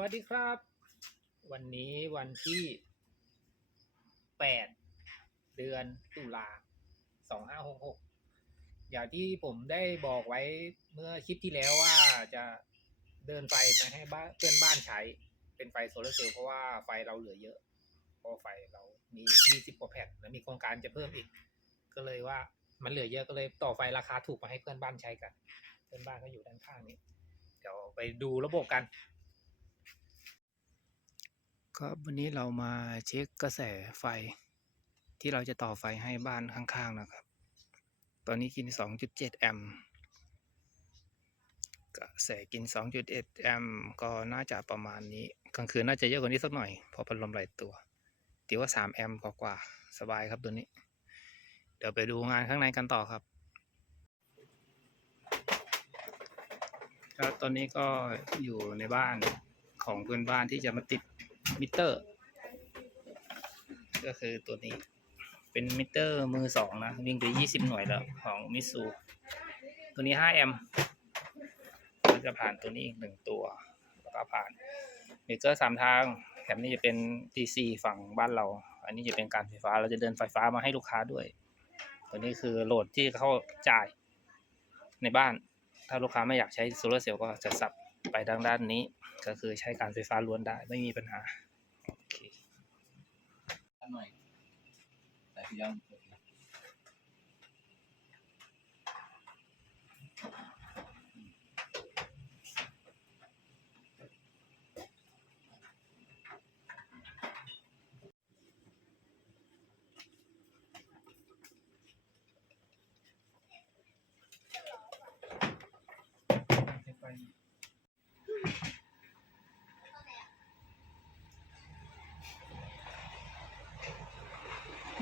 วัสดีครับ วันนี้วันที่แปดเดือนตุลาสองห้าหกหกอย่างที่ผมได้บอกไว้เมื่อคลิปที่แล้วว่าจะเดินไฟไปให้บ้านเพื่อนบ้านใช้ เป็นไฟโซลาร์เซลล์เพราะว่าไฟเราเหลือเยอะ เพราะไฟเรามียี่สิบกว่าแผ่นแล้วมีโครงการจะเพิ่มอีก ก็เลยว่ามันเหลือเยอะก็เลยต่อไฟราคาถูกมาให้เพื่อนบ้านใช้กัน เพื่อนบ้านก็อยู่ด้านข้างนี้ เดี๋ยวไปดูระบบกัน ครับวันนี้เรามาเช็คกระแสไฟ ที่เราจะต่อไฟให้บ้านข้างๆนะครับ ตอนนี้กิน 2.7 แอมป์กระแสกิน 2.1 แอมป์ก็น่าจะประมาณนี้กลางคืนน่าจะเยอะกว่านี้สักหน่อยเพราะพัดลมหลายตัวตีว่า 3 แอมป์กว่าๆสบายครับตัวนี้ เดี๋ยวไปดูงานข้างในกันต่อครับแล้วตอนนี้ก็อยู่ในบ้านของเพื่อนบ้านที่จะมาติด มิเตอร์ ก็คือตัวนี้ เป็นมิเตอร์มือสองนะ วิ่งไปยี่สิบหน่วยแล้ว ของมิซูตัวนี้ห้าแอมป์ก็จะผ่านตัวนี้อีกหนึ่งตัว แล้วก็ผ่านเบรกเกอร์สามทางแถมนี้จะเป็น DC ฝั่งบ้านเรา อันนี้จะเป็นการไฟฟ้า เราจะเดินไฟฟ้ามาให้ลูกค้าด้วย ตัวนี้คือโหลดที่เขาจ่ายในบ้าน ถ้าลูกค้าไม่อยากใช้โซลาร์เซลล์ก็จะสับ ไปทางด้านนี้ ก็คือใช้การไฟฟ้าล้วนได้ไม่มีปัญหา โอเคหน่อยแต่ยัง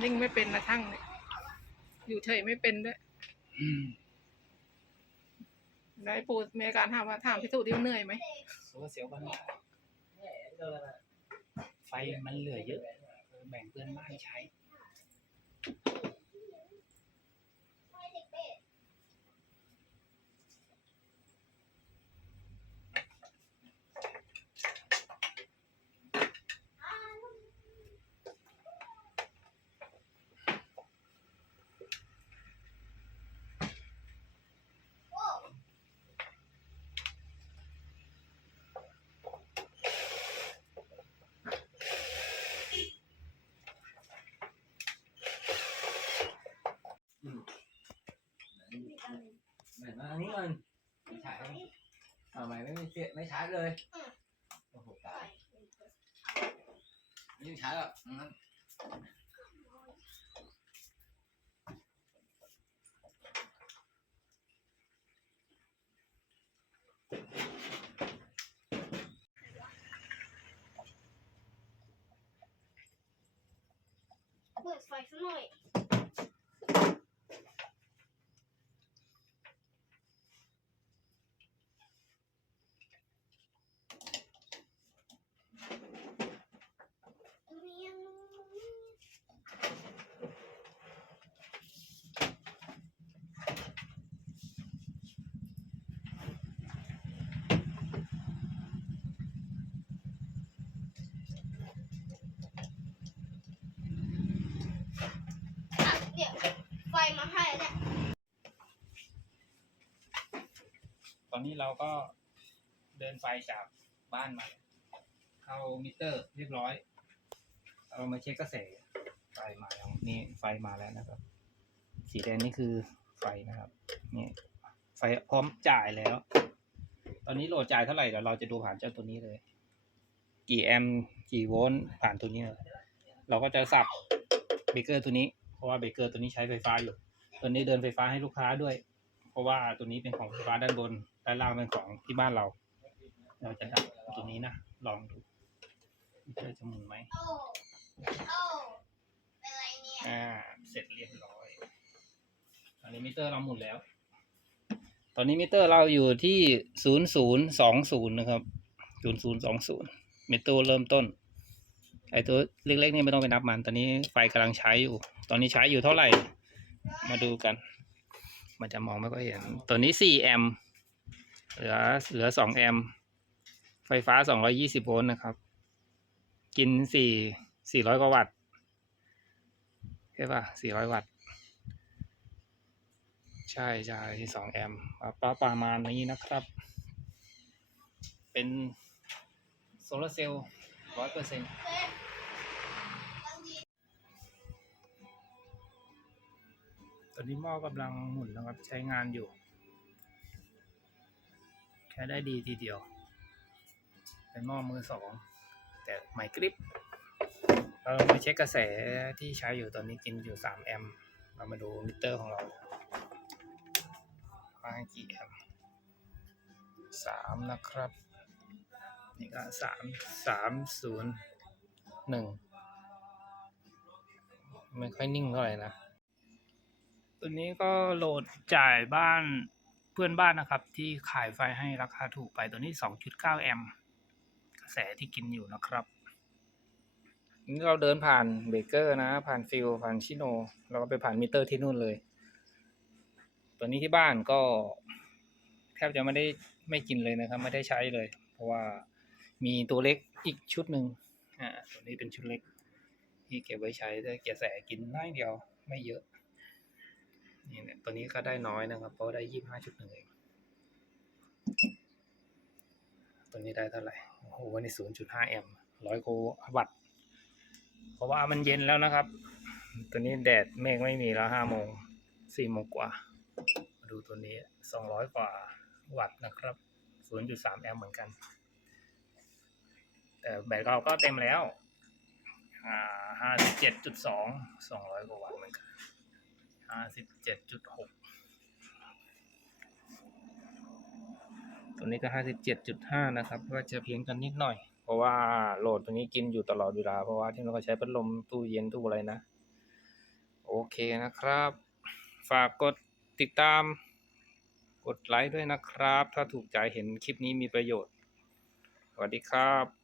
ยิ่งไม่เป็นนะทั้งเนี่ยอยู่เฉยไม่เป็นด้วยได้ปูมีอาการถามว่าถามพิสูจน์ที่เหนื่อยไหมโซลาร์เสียวบ้านเราไฟมันเหลือเยอะ แบ่งเพื่อนบ้านใช้ ไหนมาอันนี้มัน ไม่ใช่ทำไมไม่ไม่เสียไม่ใช้เลยโอ้โหตายไม่ใช้หรอกงั้นเปิดไฟซะหน่อย อะเดี๋ยวไฟมาให้เนี่ย ตอนนี้เราก็เดินไฟจากบ้านมา เข้ามิเตอร์เรียบร้อย เรามาเช็คกระแสไฟมาแล้วนี่ไฟมาแล้วนะครับ สีแดงนี่คือไฟนะครับนี่ไฟพร้อมจ่ายแล้ว ตอนนี้โหลดจ่ายเท่าไหร่เดี๋ยวเราจะดูผ่านเจ้าตัวนี้เลย กี่แอมป์กี่โวลต์ผ่านตัวนี้เลยเราก็จะสับเบเกอร์ตัวนี้เพราะว่าเบเกอร์ตัวนี้ใช้ไฟฟ้าอยู่ตัวนี้เดินไฟฟ้าให้ลูกค้าด้วย เพราะว่าตัวนี้เป็นของไฟฟ้าด้านบนด้านล่างเป็นของที่บ้านเรา เราจะดับตัวนี้นะลองดูมิเตอร์จะหมุนไหมโอ้โอ้เป็นไรเนี่ยอ่าเสร็จเรียบร้อยตอนนี้มิเตอร์เราหมุนแล้ว ตอนนี้มิเตอร์เราอยู่ที่ศูนย์ศูนย์สองศูนย์นะครับศูนย์ศูนย์สองศูนย์มิเตอร์เริ่มต้นไอตัวเล็กๆนี่ไม่ต้องไปนับมัน ตอนนี้ไฟกำลังใช้อยู่ ตอนนี้ใช้อยู่เท่าไหร่ มาดูกัน มันจะมองไม่ค่อยเห็น ตัวนี้สี่แอมป์เหลือเหลือสองแอมป์ไฟฟ้า 220 โวลต์นะครับ กิน 4 400 กว่าวัตต์ใช่ป่ะ 400 วัตต์ ใช่ใช่ที่2แอมป์ประประมาณนี้นะครับ เป็นโซลาร์เซลล์ร้อยเอนต์ตอนนี้หม้อกำลังหมุนนะครับใช้งานอยู่ แค่ได้ดีทีเดียว เป็นหม้อมือสอง แต่ใหม่กริปเรามาเช็คกระแสที่ใช้อยู่ตอนนี้กินอยู่ 3 แอมป์เรามาดูมิเตอร์ของเราว่ากี่แอมป์สามนะครับ นี่ก็สามสามศูนย์หนึ่งไม่ค่อยนิ่งเท่าไหร่นะ ตัวนี้ก็โหลดจ่ายบ้านเพื่อนบ้านนะครับ ที่ขายไฟให้ราคาถูกไปตัวนี้ 2.9 แอมป์กระแสที่กินอยู่นะครับนี่เราเดินผ่านเบเกอร์นะ ผ่านฟิลผ่านชิโน เราก็ไปผ่านมิเตอร์ที่นู่นเลย ตัวนี้ที่บ้านก็แทบจะไม่ได้ไม่กินเลยนะครับ ไม่ได้ใช้เลย เพราะว่ามีตัวเล็กอีกชุดหนึ่งอ่าตัวนี้เป็นชุดเล็ก ที่เก็บไว้ใช้แต่กระแสกินน้อยเดียวไม่เยอะ นี่เนี่ยตัวนี้ก็ได้น้อยนะครับ เพราะได้ยี่ห้าจุดหนึ่งเองตัวนี้ได้เท่าไหร่ โอ้โหวันนี้ศูนย์จุดห้าแอมป์ร้อยโกวัตต์เพราะว่ามันเย็นแล้วนะครับ ตัวนี้แดดเมฆไม่มีแล้วห้าโมงสี่โมงกว่า มาดูตัวนี้สองร้อยกว่าวัตต์นะครับศูนย์จุดสามแอมป์เหมือนกัน แต่แบตเราก็เต็มแล้วอ่าห้าสิบเจ็ดจุดสองสองร้อยกว่าวัตต์เหมือนกัน ห้าสิบเจ็ดจุดหกตัวนี้ก็ห้าสิบเจ็ดจุดห้านะครับ ก็จะเพียงกันนิดหน่อย เพราะว่าโหลดตัวนี้กินอยู่ตลอดเวลา เพราะว่าที่เราก็ใช้พัดลมตู้เย็นตู้อะไรนะ โอเคนะครับ ฝากกดติดตาม กดไลค์ด้วยนะครับ ถ้าถูกใจเห็นคลิปนี้มีประโยชน์ สวัสดีครับ